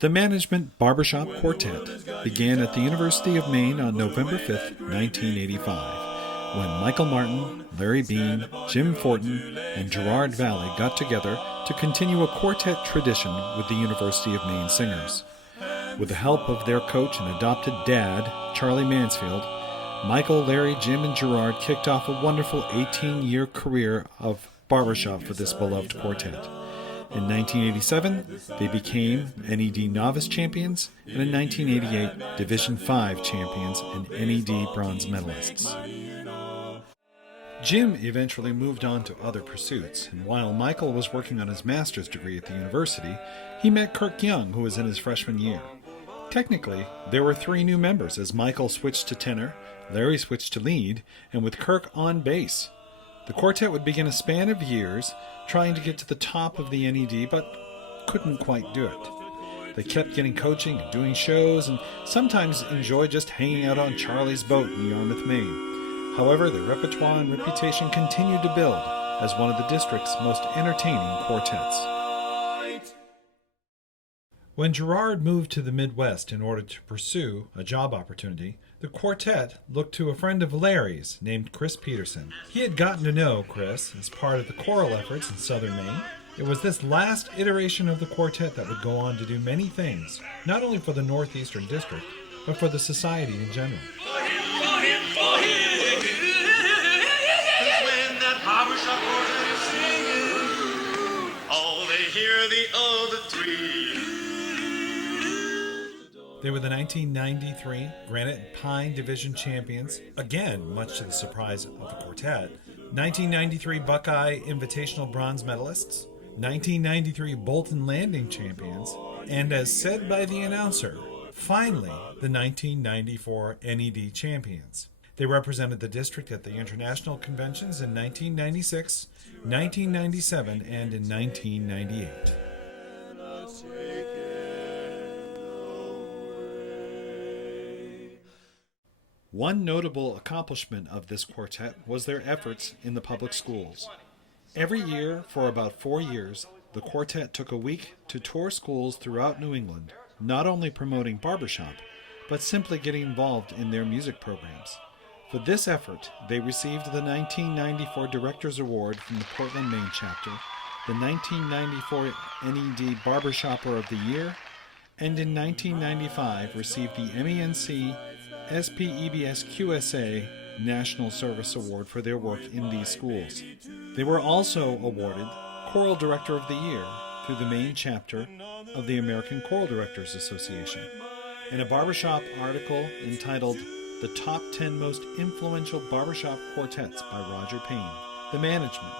The Management Barbershop Quartet began at the University of Maine on November 5, 1985, when Michael Martin, Larry Bean, Jim Fortin, and Gerard Valley got together to continue a quartet tradition with the University of Maine singers. With the help of their coach and adopted dad, Charlie Mansfield, Michael, Larry, Jim, and Gerard kicked off a wonderful 18-year career of barbershop for this beloved quartet. In 1987, they became NED Novice Champions, and in 1988, Division V Champions and NED Bronze Medalists. Jim eventually moved on to other pursuits, and while Michael was working on his master's degree at the university, he met Kirk Young, who was in his freshman year. Technically, there were 3 new members as Michael switched to tenor, Larry switched to lead, and with Kirk on bass. The quartet would begin a span of years trying to get to the top of the NED, but couldn't quite do it. They kept getting coaching and doing shows, and sometimes enjoyed just hanging out on Charlie's boat in Yarmouth, Maine. However, their repertoire and reputation continued to build as one of the district's most entertaining quartets. When Gerard moved to the Midwest in order to pursue a job opportunity, the quartet looked to a friend of Larry's named Chris Peterson. He had gotten to know Chris as part of the choral efforts in southern Maine. It was this last iteration of the quartet that would go on to do many things, not only for the Northeastern district, but for the society in general. When that barbershop quartet is singing, all they hear the other 3. They were the 1993 Granite and Pine Division champions, again much to the surprise of the quartet, 1993 Buckeye Invitational bronze medalists, 1993 Bolton Landing champions, and as said by the announcer, finally the 1994 NED champions. They represented the district at the international conventions in 1996, 1997, and in 1998. One notable accomplishment of this quartet was their efforts in the public schools. Every year, for about 4 years, the quartet took a week to tour schools throughout New England, not only promoting barbershop, but simply getting involved in their music programs. For this effort, they received the 1994 Directors Award from the Portland, Maine chapter, the 1994 NED Barbershopper of the Year, and in 1995 received the MENC SPEBS QSA National Service Award for their work in these schools. They were also awarded Choral Director of the Year through the Maine chapter of the American Choral Directors Association. In a barbershop article entitled The Top 10 Most Influential Barbershop Quartets by Roger Payne, the management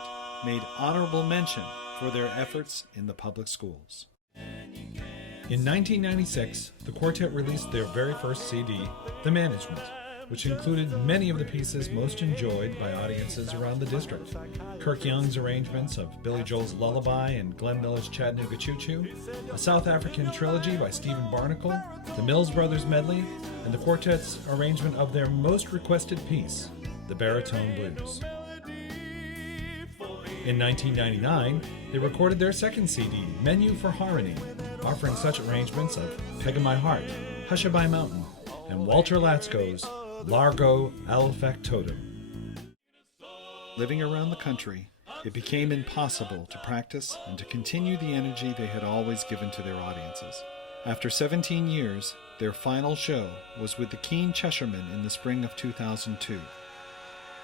made honorable mention for their efforts in the public schools. In 1996, the quartet released their very first CD, The Management, which included many of the pieces most enjoyed by audiences around the district. Kirk Young's arrangements of Billy Joel's Lullaby and Glenn Miller's Chattanooga Choo Choo, a South African trilogy by Stephen Barnacle, the Mills Brothers medley, and the quartet's arrangement of their most requested piece, the Baritone Blues. In 1999, they recorded their second CD, Menu for Harmony, offering such arrangements of Peg of My Heart, Hushabye Mountain, and Walter Latsko's Largo al Factotum. Living around the country, it became impossible to practice and to continue the energy they had always given to their audiences. After 17 years, their final show was with the Keene Cheshiremen in the spring of 2002.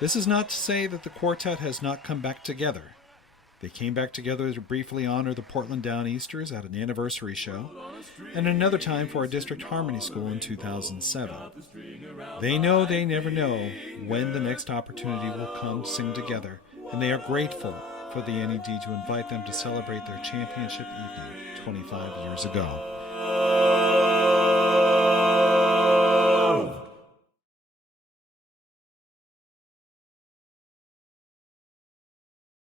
This is not to say that the quartet has not come back together. They came back together to briefly honor the Portland Downeasters at an anniversary show, and another time for a district harmony school in 2007. They know they never know when the next opportunity will come to sing together, and they are grateful for the NED to invite them to celebrate their championship evening 25 years ago.